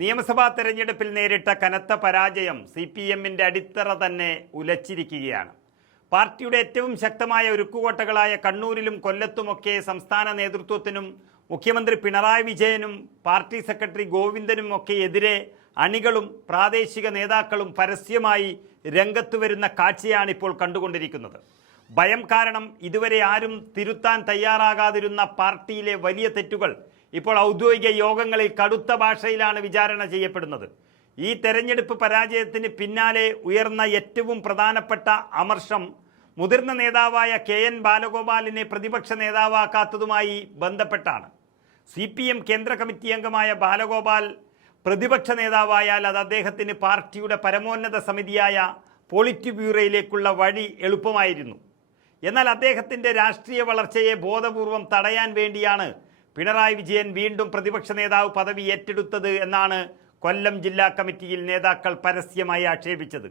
നിയമസഭാ തെരഞ്ഞെടുപ്പിൽ നേരിട്ട കനത്ത പരാജയം CPM-ന്റെ അടിത്തറ തന്നെ ഉലച്ചിരിക്കുകയാണ്. പാർട്ടിയുടെ ഏറ്റവും ശക്തമായ ഉരുക്കുകോട്ടകളായ കണ്ണൂരിലും കൊല്ലത്തുമൊക്കെ സംസ്ഥാന നേതൃത്വത്തിനും മുഖ്യമന്ത്രി പിണറായി വിജയനും പാർട്ടി സെക്രട്ടറി ഗോവിന്ദനും ഒക്കെ എതിരെ അണികളും പ്രാദേശിക നേതാക്കളും പരസ്യമായി രംഗത്തു വരുന്ന കാഴ്ചയാണ് ഇപ്പോൾ കണ്ടുകൊണ്ടിരിക്കുന്നത്. ഭയം കാരണം ഇതുവരെ ആരും തിരുത്താൻ തയ്യാറാകാതിരുന്ന പാർട്ടിയിലെ വലിയ തെറ്റുകൾ ഇപ്പോൾ ഔദ്യോഗിക യോഗങ്ങളിൽ കടുത്ത ഭാഷയിലാണ് വിചാരണ ചെയ്യപ്പെടുന്നത്. ഈ തെരഞ്ഞെടുപ്പ് പരാജയത്തിന് പിന്നാലെ ഉയർന്ന ഏറ്റവും പ്രധാനപ്പെട്ട അമർഷം മുതിർന്ന നേതാവായ KN ബാലഗോപാലിനെ പ്രതിപക്ഷ നേതാവാക്കാത്തതുമായി ബന്ധപ്പെട്ടാണ്. CPM കേന്ദ്ര കമ്മിറ്റി അംഗമായ ബാലഗോപാൽ പ്രതിപക്ഷ നേതാവായാൽ അത് അദ്ദേഹത്തിന് പാർട്ടിയുടെ പരമോന്നത സമിതിയായ പോളിറ്റ് ബ്യൂറോയിലേക്കുള്ള വഴി എളുപ്പമായിരുന്നു. എന്നാൽ അദ്ദേഹത്തിൻ്റെ രാഷ്ട്രീയ വളർച്ചയെ ബോധപൂർവം തടയാൻ വേണ്ടിയാണ് പിണറായി വിജയൻ വീണ്ടും പ്രതിപക്ഷ നേതാവ് പദവി ഏറ്റെടുത്തത് എന്നാണ് കൊല്ലം ജില്ലാ കമ്മിറ്റിയിൽ നേതാക്കൾ പരസ്യമായി ആക്ഷേപിച്ചത്.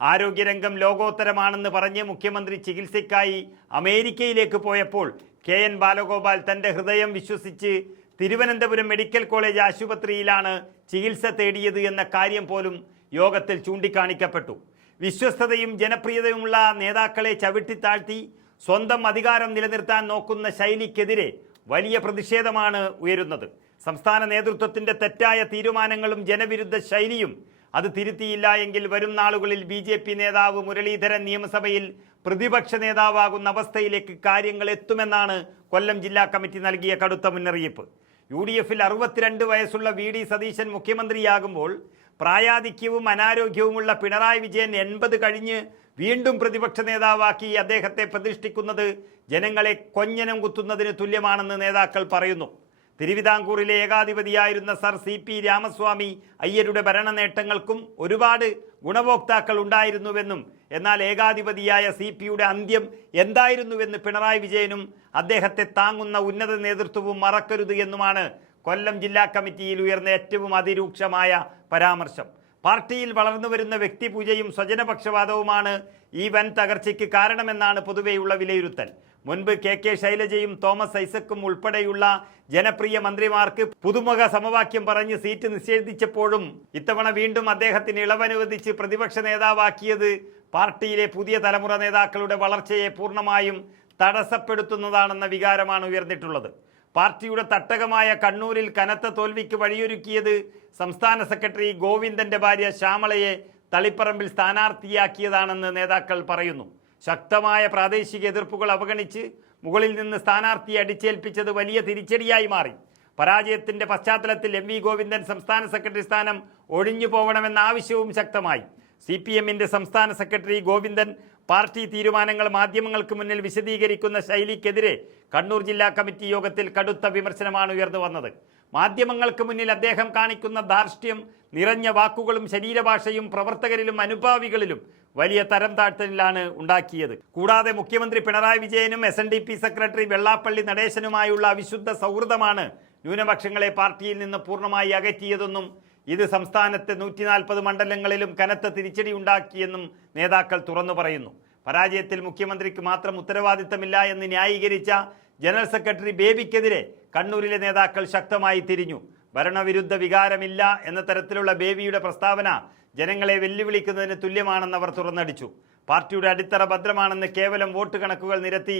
ആരോഗ്യരംഗം ലോകോത്തരമാണെന്ന് പറഞ്ഞ് മുഖ്യമന്ത്രി ചികിത്സയ്ക്കായി അമേരിക്കയിലേക്ക് പോയപ്പോൾ KN ബാലഗോപാൽ തൻ്റെ ഹൃദയം വിശ്വസിച്ച് തിരുവനന്തപുരം മെഡിക്കൽ കോളേജ് ആശുപത്രിയിലാണ് ചികിത്സ തേടിയത് എന്ന കാര്യം പോലും യോഗത്തിൽ ചൂണ്ടിക്കാണിക്കപ്പെട്ടു. വിശ്വസ്തതയും ജനപ്രിയതയുമുള്ള നേതാക്കളെ ചവിട്ടിത്താഴ്ത്തി സ്വന്തം അധികാരം നിലനിർത്താൻ നോക്കുന്ന ശൈലിക്കെതിരെ വലിയ പ്രതിഷേധമാണ് ഉയരുന്നത്. സംസ്ഥാന നേതൃത്വത്തിൻ്റെ തെറ്റായ തീരുമാനങ്ങളും ജനവിരുദ്ധ ശൈലിയും അത് തിരുത്തിയില്ല എങ്കിൽ വരും നാളുകളിൽ BJP നേതാവ് മുരളീധരൻ നിയമസഭയിൽ പ്രതിപക്ഷ നേതാവാകുന്ന അവസ്ഥയിലേക്ക് കാര്യങ്ങൾ എത്തുമെന്നാണ് കൊല്ലം ജില്ലാ കമ്മിറ്റി നൽകിയ കടുത്ത മുന്നറിയിപ്പ്. UDF-ൽ 62 വയസ്സുള്ള VD സതീശൻ മുഖ്യമന്ത്രിയാകുമ്പോൾ പ്രായാധിക്യവും അനാരോഗ്യവുമുള്ള പിണറായി വിജയൻ 80 കഴിഞ്ഞ് വീണ്ടും പ്രതിപക്ഷ നേതാവാക്കി അദ്ദേഹത്തെ പ്രതിഷ്ഠിക്കുന്നത് ജനങ്ങളെ കൊഞ്ഞനം കുത്തുന്നതിന് തുല്യമാണെന്ന് നേതാക്കൾ പറയുന്നു. തിരുവിതാംകൂറിലെ ഏകാധിപതിയായിരുന്ന സർ CP രാമസ്വാമി അയ്യരുടെ ഭരണ നേട്ടങ്ങൾക്കും ഒരുപാട് ഗുണഭോക്താക്കൾ ഉണ്ടായിരുന്നുവെന്നും എന്നാൽ ഏകാധിപതിയായ CPയുടെ അന്ത്യം എന്തായിരുന്നുവെന്ന് പിണറായി വിജയനും അദ്ദേഹത്തെ താങ്ങുന്ന ഉന്നത നേതൃത്വവും മറക്കരുത് എന്നുമാണ് കൊല്ലം ജില്ലാ കമ്മിറ്റിയിൽ ഉയർന്ന ഏറ്റവും അതിരൂക്ഷമായ പരാമർശം. പാർട്ടിയിൽ വളർന്നു വരുന്ന വ്യക്തിപൂജയും സ്വജനപക്ഷപാതവുമാണ് ഈ വൻ തകർച്ചയ്ക്ക് കാരണമെന്നാണ് പൊതുവെയുള്ള വിലയിരുത്തൽ. മുൻപ് KK ശൈലജയും തോമസ് ഐസക്കും ഉൾപ്പെടെയുള്ള ജനപ്രിയ മന്ത്രിമാർക്ക് പുതുമുഖ സമവാക്യം പറഞ്ഞ് സീറ്റ് നിഷേധിച്ചപ്പോഴും ഇത്തവണ വീണ്ടും അദ്ദേഹത്തിന് ഇളവനുവദിച്ച് പ്രതിപക്ഷ നേതാവാക്കിയത് പാർട്ടിയിലെ പുതിയ തലമുറ നേതാക്കളുടെ വളർച്ചയെ പൂർണ്ണമായും തടസ്സപ്പെടുത്തുന്നതാണെന്ന വികാരമാണ് ഉയർന്നിട്ടുള്ളത്. പാർട്ടിയുടെ തട്ടകമായ കണ്ണൂരിൽ കനത്ത തോൽവിക്ക് വഴിയൊരുക്കിയത് സംസ്ഥാന സെക്രട്ടറി ഗോവിന്ദന്റെ ഭാര്യ ശ്യാമളയെ തളിപ്പറമ്പിൽ സ്ഥാനാർത്ഥിയാക്കിയതാണെന്ന് നേതാക്കൾ പറയുന്നു. ശക്തമായ പ്രാദേശിക എതിർപ്പുകൾ അവഗണിച്ച് മുകളിൽ നിന്ന് സ്ഥാനാർത്ഥിയെ അടിച്ചേൽപ്പിച്ചത് വലിയ തിരിച്ചടിയായി മാറി. പരാജയത്തിന്റെ പശ്ചാത്തലത്തിൽ MV ഗോവിന്ദൻ സംസ്ഥാന സെക്രട്ടറി സ്ഥാനം ഒഴിഞ്ഞു പോകണമെന്ന ആവശ്യവും ശക്തമായി. CPM-ന്റെ സംസ്ഥാന സെക്രട്ടറി ഗോവിന്ദൻ പാർട്ടി തീരുമാനങ്ങൾ മാധ്യമങ്ങൾക്ക് മുന്നിൽ വിശദീകരിക്കുന്ന ശൈലിക്കെതിരെ കണ്ണൂർ ജില്ലാ കമ്മിറ്റി യോഗത്തിൽ കടുത്ത വിമർശനമാണ് ഉയർന്നു വന്നത്. മാധ്യമങ്ങൾക്ക് മുന്നിൽ അദ്ദേഹം കാണിക്കുന്ന ധാർഷ്ട്യം നിറഞ്ഞ വാക്കുകളും ശരീരഭാഷയും പ്രവർത്തകരിലും അനുഭാവികളിലും വലിയ തരം താഴ്ത്തലിലാണ് ഉണ്ടാക്കിയത്. കൂടാതെ മുഖ്യമന്ത്രി പിണറായി വിജയനും SNDP സെക്രട്ടറി വെള്ളാപ്പള്ളി നടേശനുമായുള്ള അവിശുദ്ധ സൗഹൃദമാണ് ന്യൂനപക്ഷങ്ങളെ പാർട്ടിയിൽ നിന്ന് പൂർണ്ണമായി അകറ്റിയതെന്നും ഇത് സംസ്ഥാനത്തെ 140 മണ്ഡലങ്ങളിലും കനത്ത തിരിച്ചടി ഉണ്ടാക്കിയെന്നും നേതാക്കൾ തുറന്നു പറയുന്നു. പരാജയത്തിൽ മുഖ്യമന്ത്രിക്ക് മാത്രം ഉത്തരവാദിത്തമില്ല എന്ന് ന്യായീകരിച്ച ജനറൽ സെക്രട്ടറി ബേബിക്കെതിരെ കണ്ണൂരിലെ നേതാക്കൾ ശക്തമായി തിരിഞ്ഞു. ഭരണവിരുദ്ധ വികാരമില്ല എന്ന തരത്തിലുള്ള ബേബിയുടെ പ്രസ്താവന ജനങ്ങളെ വെല്ലുവിളിക്കുന്നതിന് തുല്യമാണെന്ന് അവർ തുറന്നടിച്ചു. പാർട്ടിയുടെ അടിത്തറ ഭദ്രമാണെന്ന് കേവലം വോട്ട് കണക്കുകൾ നിരത്തി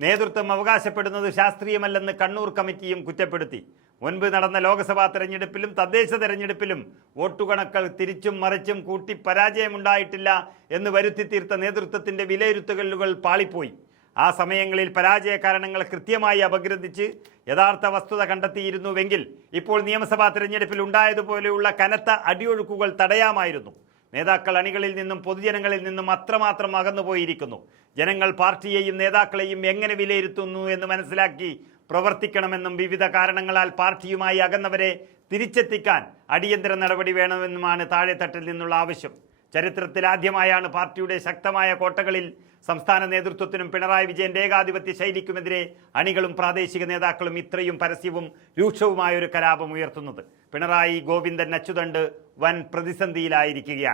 നേതൃത്വം അവകാശപ്പെടുന്നത് ശാസ്ത്രീയമല്ലെന്ന് കണ്ണൂർ കമ്മിറ്റിയും കുറ്റപ്പെടുത്തി. മുൻപ് നടന്ന ലോക്സഭാ തെരഞ്ഞെടുപ്പിലും തദ്ദേശ തെരഞ്ഞെടുപ്പിലും വോട്ടുകണക്കുകൾ തിരിച്ചും മറിച്ചും കൂട്ടി പരാജയമുണ്ടായിട്ടില്ല എന്ന് വരുത്തി തീർത്ത നേതൃത്വത്തിൻ്റെ വിലയിരുത്തലുകൾ പാളിപ്പോയി. ആ സമയങ്ങളിൽ പരാജയ കാരണങ്ങൾ കൃത്യമായി അപഗ്രഥിച്ച് യഥാർത്ഥ വസ്തുത കണ്ടെത്തിയിരുന്നുവെങ്കിൽ ഇപ്പോൾ നിയമസഭാ തെരഞ്ഞെടുപ്പിൽ ഉണ്ടായതുപോലെയുള്ള കനത്ത അടിയൊഴുക്കുകൾ തടയാമായിരുന്നു. നേതാക്കൾ അണികളിൽ നിന്നും പൊതുജനങ്ങളിൽ നിന്നും അത്രമാത്രം അകന്നുപോയിരിക്കുന്നു. ജനങ്ങൾ പാർട്ടിയെയും നേതാക്കളെയും എങ്ങനെ വിലയിരുത്തുന്നു എന്ന് മനസ്സിലാക്കി പ്രവർത്തിക്കണമെന്നും വിവിധ കാരണങ്ങളാൽ പാർട്ടിയുമായി അകന്നവരെ തിരിച്ചെത്തിക്കാൻ അടിയന്തര നടപടി വേണമെന്നുമാണ് താഴെത്തട്ടിൽ നിന്നുള്ള ആവശ്യം. ചരിത്രത്തിൽ ആദ്യമായാണ് പാർട്ടിയുടെ ശക്തമായ കോട്ടകളിൽ സംസ്ഥാന നേതൃത്വത്തിനും പിണറായി വിജയന്റെ ഏകാധിപത്യ ശൈലിക്കുമെതിരെ അണികളും പ്രാദേശിക നേതാക്കളും ഇത്രയും പരസ്യവും രൂക്ഷവുമായൊരു കലാപം ഉയർത്തുന്നത്. പിണറായി ഗോവിന്ദൻ അച്ചുതണ്ട് വൻ പ്രതിസന്ധിയിലായിരിക്കുകയാണ്.